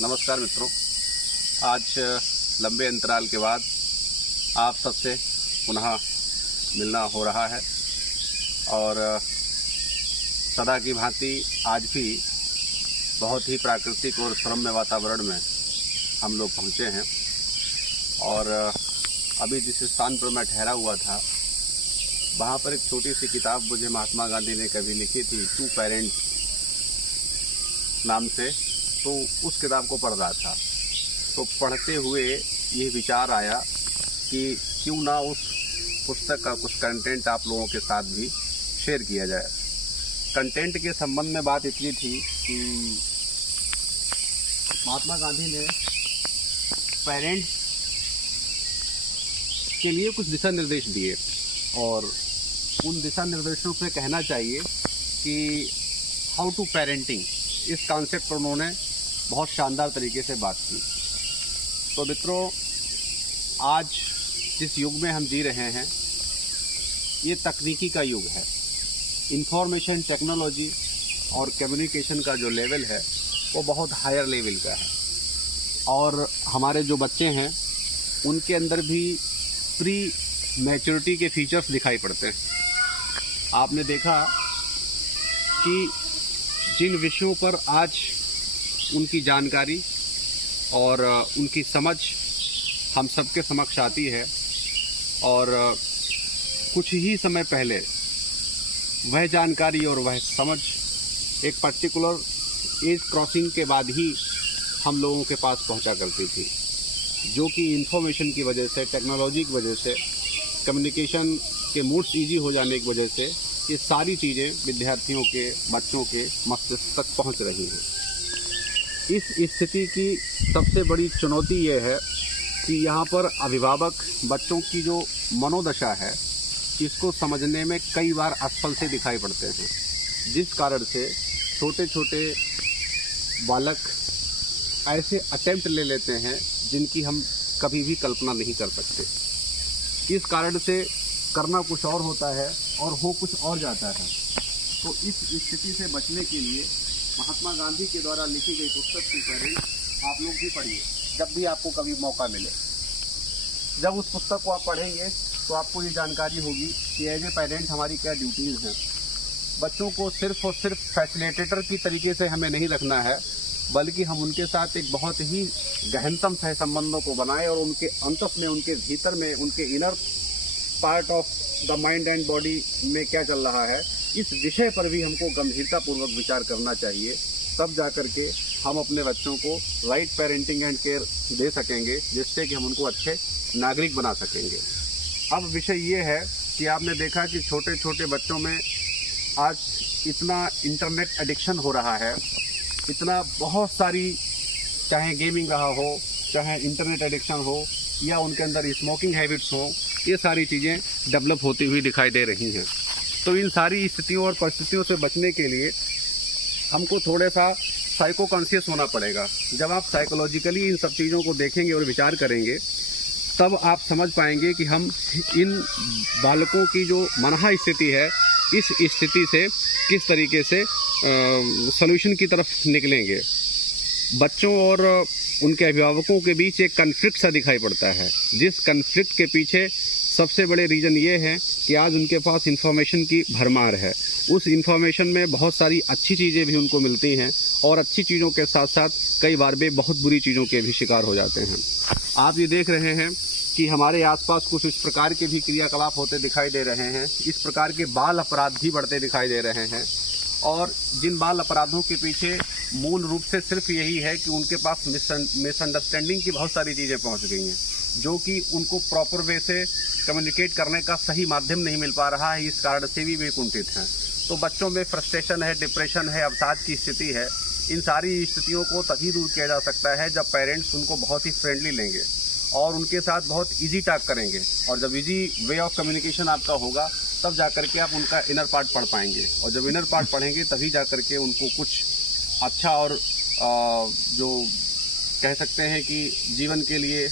नमस्कार मित्रों, आज लंबे अंतराल के बाद आप सबसे पुनः मिलना हो रहा है और सदा की भांति आज भी बहुत ही प्राकृतिक और श्रम्य वातावरण में हम लोग पहुँचे हैं। और अभी जिस स्थान पर मैं ठहरा हुआ था वहाँ पर एक छोटी सी किताब मुझे महात्मा गांधी ने कभी लिखी थी, टू पेरेंट्स नाम से, तो उस किताब को पढ़ रहा था। तो पढ़ते हुए ये विचार आया कि क्यों ना उस पुस्तक का कुछ कंटेंट आप लोगों के साथ भी शेयर किया जाए। कंटेंट के संबंध में बात इतनी थी कि महात्मा गांधी ने पेरेंट्स के लिए कुछ दिशा निर्देश दिए और उन दिशा निर्देशों से कहना चाहिए कि हाउ टू पेरेंटिंग, इस कॉन्सेप्ट पर उन्होंने बहुत शानदार तरीके से बात की। तो मित्रों, आज जिस युग में हम जी रहे हैं ये तकनीकी का युग है। इंफॉर्मेशन टेक्नोलॉजी और कम्युनिकेशन का जो लेवल है वो बहुत हायर लेवल का है और हमारे जो बच्चे हैं उनके अंदर भी प्री मैच्योरिटी के फीचर्स दिखाई पड़ते हैं। आपने देखा कि जिन विषयों पर आज उनकी जानकारी और उनकी समझ हम सबके समक्ष आती है और कुछ ही समय पहले वह जानकारी और वह समझ एक पर्टिकुलर एज क्रॉसिंग के बाद ही हम लोगों के पास पहुंचा करती थी, जो कि इंफॉर्मेशन की वजह से, टेक्नोलॉजी की वजह से, कम्युनिकेशन के मोड्स ईजी हो जाने की वजह से ये सारी चीज़ें विद्यार्थियों के, बच्चों के मस्तिष्क तक पहुंच रही हैं। इस स्थिति की सबसे बड़ी चुनौती ये है कि यहाँ पर अभिभावक बच्चों की जो मनोदशा है इसको समझने में कई बार असफल से दिखाई पड़ते हैं, जिस कारण से छोटे छोटे बालक ऐसे अटेम्प्ट ले लेते हैं जिनकी हम कभी भी कल्पना नहीं कर सकते। इस कारण से करना कुछ और होता है और हो कुछ और जाता है। तो इस स्थिति से बचने के लिए महात्मा गांधी के द्वारा लिखी गई पुस्तक की पेरेंट्स आप लोग भी पढ़िए जब भी आपको कभी मौका मिले। जब उस पुस्तक को आप पढ़ेंगे तो आपको ये जानकारी होगी कि एज ए पेरेंट हमारी क्या ड्यूटीज़ हैं। बच्चों को सिर्फ और सिर्फ फैसिलिटेटर की तरीके से हमें नहीं रखना है, बल्कि हम उनके साथ एक बहुत ही गहनतम सह संबंधों को बनाएं और उनके अंतस में, उनके भीतर में, उनके inner part of the mind and body में क्या चल रहा है, इस विषय पर भी हमको गंभीरतापूर्वक विचार करना चाहिए। तब जाकर के हम अपने बच्चों को राइट पेरेंटिंग एंड केयर दे सकेंगे, जिससे कि हम उनको अच्छे नागरिक बना सकेंगे। अब विषय ये है कि आपने देखा कि छोटे छोटे बच्चों में आज इतना इंटरनेट एडिक्शन हो रहा है, इतना बहुत सारी, चाहे गेमिंग रहा हो, चाहे इंटरनेट एडिक्शन हो या उनके अंदर स्मोकिंग हैबिट्स हो, ये सारी चीज़ें डेवलप होती हुई दिखाई दे रही हैं। तो इन सारी स्थितियों और परिस्थितियों से बचने के लिए हमको थोड़ा सा साइको कॉन्शियस होना पड़ेगा। जब आप साइकोलॉजिकली इन सब चीज़ों को देखेंगे और विचार करेंगे तब आप समझ पाएंगे कि हम इन बालकों की जो मनहा स्थिति है, इस स्थिति से किस तरीके से सॉल्यूशन की तरफ निकलेंगे। बच्चों और उनके अभिभावकों के बीच एक कन्फ्लिक्ट सा दिखाई पड़ता है, जिस कन्फ्लिक्ट के पीछे सबसे बड़े रीज़न ये है कि आज उनके पास इन्फॉर्मेशन की भरमार है। उस इन्फॉर्मेशन में बहुत सारी अच्छी चीज़ें भी उनको मिलती हैं और अच्छी चीज़ों के साथ साथ कई बार वे बहुत बुरी चीज़ों के भी शिकार हो जाते हैं। आप ये देख रहे हैं कि हमारे आसपास कुछ इस प्रकार के भी क्रियाकलाप होते दिखाई दे रहे हैं। इस प्रकार के बाल अपराध भी बढ़ते दिखाई दे रहे हैं और जिन बाल अपराधों के पीछे मूल रूप से सिर्फ यही है कि उनके पास मिसअंडरस्टैंडिंग की बहुत सारी चीज़ें पहुँच गई हैं, जो कि उनको प्रॉपर वे से कम्युनिकेट करने का सही माध्यम नहीं मिल पा रहा है। इस कारण से भी वे कुंठित हैं। तो बच्चों में फ्रस्ट्रेशन है, डिप्रेशन है, अवसाद की स्थिति है। इन सारी स्थितियों को तभी दूर किया जा सकता है जब पेरेंट्स उनको बहुत ही फ्रेंडली लेंगे और उनके साथ बहुत इजी टॉक करेंगे। और जब इजी वे ऑफ कम्युनिकेशन आपका होगा तब जाकर के आप उनका इनर पार्ट पढ़ पाएंगे और जब इनर पार्ट पढ़ेंगे तभी जाकर के उनको कुछ अच्छा और जो कह सकते हैं कि जीवन के लिए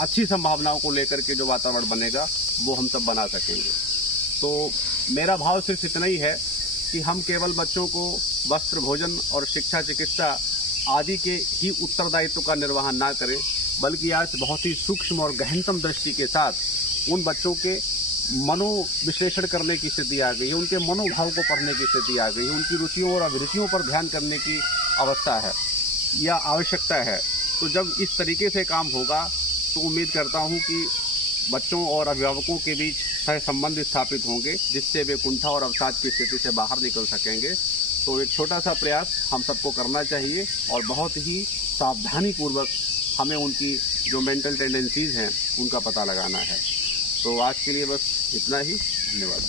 अच्छी संभावनाओं को लेकर के जो वातावरण बनेगा वो हम सब बना सकेंगे। तो मेरा भाव सिर्फ इतना ही है कि हम केवल बच्चों को वस्त्र, भोजन और शिक्षा, चिकित्सा आदि के ही उत्तरदायित्व का निर्वहन ना करें, बल्कि आज बहुत ही सूक्ष्म और गहनतम दृष्टि के साथ उन बच्चों के मनोविश्लेषण करने की स्थिति आ गई है, उनके मनोभाव को पढ़ने की स्थिति आ गई है, उनकी रुचियों और अभिरुचियों पर ध्यान करने की अवस्था है या आवश्यकता है। तो जब इस तरीके से काम होगा तो उम्मीद करता हूँ कि बच्चों और अभिभावकों के बीच सहसंबंध स्थापित होंगे, जिससे वे कुंठा और अवसाद की स्थिति से बाहर निकल सकेंगे। तो एक छोटा सा प्रयास हम सबको करना चाहिए और बहुत ही सावधानीपूर्वक हमें उनकी जो मेंटल टेंडेंसीज़ हैं उनका पता लगाना है। तो आज के लिए बस इतना ही। धन्यवाद।